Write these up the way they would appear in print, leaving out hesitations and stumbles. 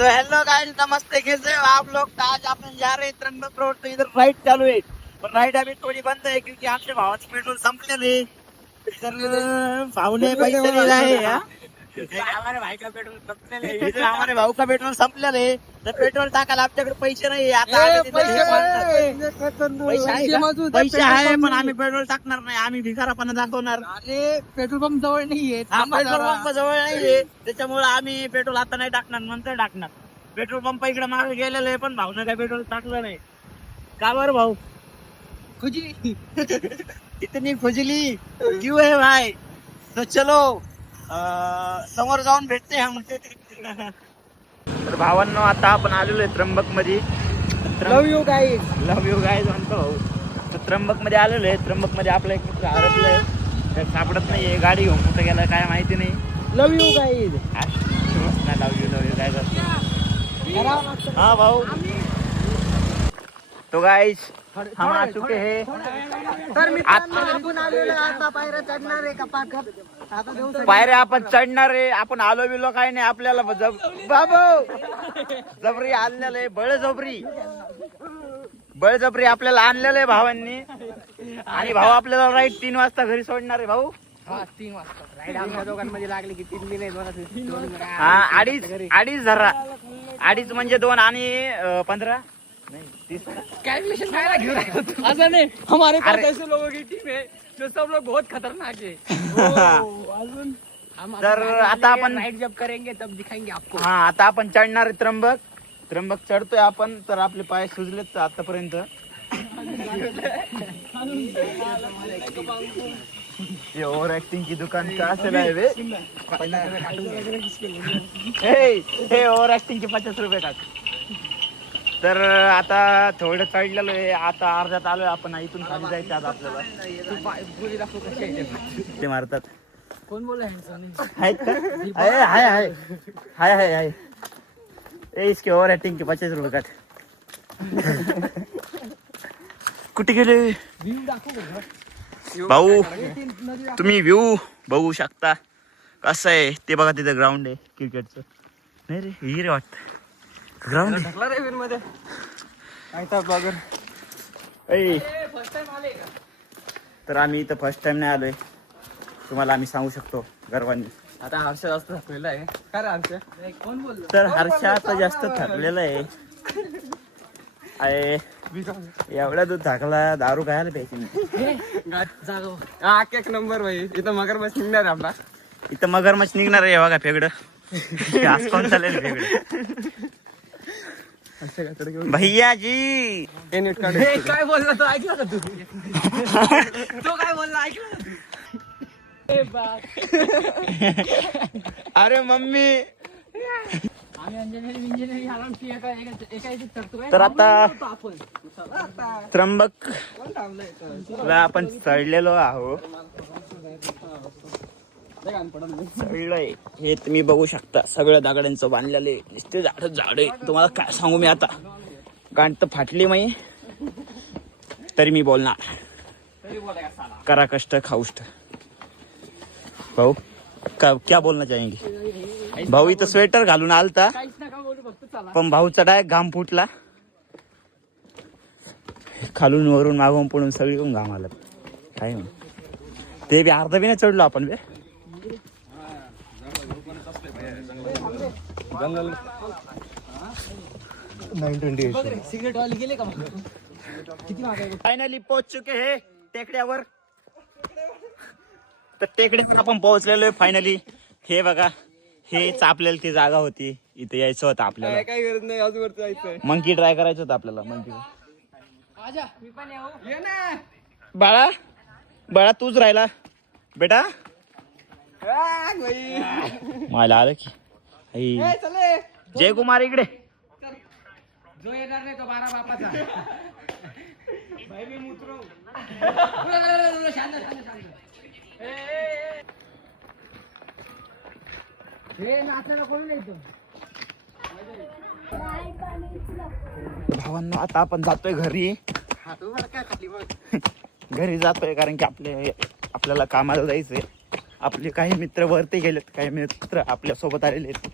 तो hello guys, नमस्ते, कैसे हो आप लोग। आज अपन जा रहे हैं त्र्यंबक रोड, तो इधर राइड चालू है, पर राइड अभी थोड़ी बंद है क्योंकि आपके भावाचं पेट्रोल संपलेले। तर भाऊने पैसे दिला है, हमारे भाई का पेट्रोल संपलेले, इधर हमारे भाऊ का पेट्रोल संपलेले, तर पेट्रोल टाकायला आपल्याकडे पैसे नाही। आता पैसे आहे पण आम्ही पेट्रोल टाकणार नाही, आम्ही भिकारापणा दाखवणार। अरे पेट्रोल पंप जवळ नाहीये, पेट्रोल पंप जवळ नाहीये, त्याच्यामुळे आम्ही पेट्रोल आता नाही टाकणार, नंतर टाकणार। पेट्रोल पंप इकडे मागे गेलेलं आहे, पण भाऊने काय पेट्रोल टाकलं नाही। का बरं भाऊ? खुजली इतनी खुजली क्यों है भाई? तो चलो समोर जाऊन भेटते हम। तर भावांनो, आता आपण आलेलो आहे त्र्यंबक मध्ये। Love you guys, love you guys म्हणतो भाऊ। तर त्र्यंबक मध्ये आलेलो आहे। त्र्यंबक मध्ये आपला एक मित्र हरपलाय, तर सापडत नाहीये, गाडी घेऊन कुठे गेला काय माहिती नाही। लव यू गाईज, लव यू काय करतो? हाँ भाऊ, तो गाइस हम आ चुके हैं। तर मित्रांनो आपण आलेलो आता पायऱ्या चढणार आहे कपाट। आता देऊ पायऱ्या आपण चढणार आहे, आपण आलो बिलो काय नाही आपल्याला। बाबू जबरी आणलेलं आहे, बळजबरी आपल्याला आणलेलं आहे भावांनी। आणि भाऊ आपल्याला राईट 3 वाजता घरी सोडणार आहे भाऊ। 3 वाजता राईड आमच्या दोघांमध्ये लागली की 3 दिले, 2 हा, अडीच धरा, 2.5 म्हणजे 2 आणि 15 नहीं 30। कैलकुलेशन काय घेऊन राहिला तू? असं नाही, हमारे पास ऐसे लोगों की टीम है जो सब लोग बहुत खतरनाक है। अजून तर आता आपण राइड जब करेंगे तब दिखाएंगे आपको। हा, आता आपण चढणार आहे त्र्यंबक चढतोय आपण। तर आपले पाय सुजलेत आतापर्यंत। ये ओव्हर ऍक्टिंग की दुकान का असेल आहे बे? हे ओव्हर ऍक्टिंग की 50 रुपये टाक। तर आता थोडं चढलेलो आहे, आता अर्ध्यात आलोय आपण। इथून खाली जायचं आता आपल्याला। ते मारतात, कोण बोला आहेत का? हाय इसके ओव्हर ऍक्टिंग के 50 रुपये काट। कुठे गेले भाऊ? तुम्ही व्ह्यू बघू शकता कसं आहे ते बघा। तिथं ग्राउंड आहे क्रिकेटचं, नाही रे ही रे वाटत ग्राउंड ढकला रे वीर मध्ये काय तर ब्लॉगर। फर्स्ट टाइम आले का? तर आम्ही इथं फर्स्ट टाइम नाही आलोय, तुम्हाला आम्ही सांगू शकतो गर्वांनी। आता हर्षा जास्त थकलेला आहे, काय रे हर्षा? कोण बोललो? तर हर्षा आता जास्त थकलेला आहे। एवढा दूध थकला, दारू खायला प्यायची नाही। हा एक नंबर भाई, इथं मगरमच्छ निघणार आहे आपला। इथं मगरमच्छ निघणार आहे बघा, फेगड आज कोण चालेल फेगड? भैया जी काय बोलला तो, ऐकला का तू? तो काय बोलला ऐकला का तू? अरे मम्मी, तर आता त्र्यंबक ला आपण चढलेलो आहोत। चढलोय, हे तुम्ही बघू शकता, सगळ्या दगडांचं बांधलेले नुसते झाड। तुम्हाला काय सांगू मी आता, गांठ तर फाटली मी, तरी मी बोलणार। करा कष्ट खाऊष्ट। भाऊ क्या बोलना चाहेंगे? भाऊ इथं स्वेटर घालून आलता, पण भाऊचा डायरेक्ट घाम फुटला, खालून वरून मागून पुढून सगळीकडून घाम आला। काय ते बी अर्धा बी नाही चढलो आपण बे। फायनली पोहोच चुके हे टेकड्यावर। तर टेकडीवर आपण पोहोचलेलो आहे फायनली। हे बघा, हेच आपल्याला ती जागा होती, इथे यायचं होतं आपल्याला। काय गरज नाही, आजवर जायचंय। मंकी ट्राय करायचं होतं आपल्याला, मंकी। आजा मी पण ये ना बाळा तूच राहिला बेटा। मला आलं की चले जय कुमार इकडे। जो येणार नाही तो 12 बापाचा। भाई मी मुतरो शांत हे नाचायला कोण नाही तो। भावांनो, आता आपण जातोय घरी। घरी जातोय कारण की आपल्याला कामाला जायचंय। आपले काही मित्र वरती गेलेत, काही मित्र आपल्या सोबत आलेले आहेत।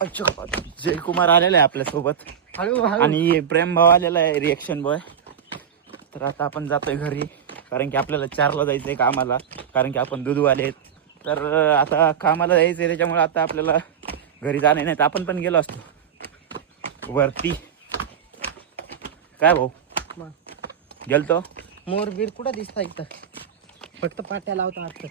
जयकुमार आलेला आहे आपल्या सोबत आणि प्रेम भाव आलेला आहे रिएक्शन बॉय. तर आता आपण जातोय घरी कारण की आपल्याला 4ला जायचंय कामाला कारण की आपण दूधवाले आहेत. तर आता कामाला जायचंय त्याच्यामुळे आता आपल्याला घरी जाणे नाही तर आपण पण गेलो असतो वरती. काय भाऊ गेलतो मोर बीर कुठं दिसता इथं फक्त पाट्या लावता आता.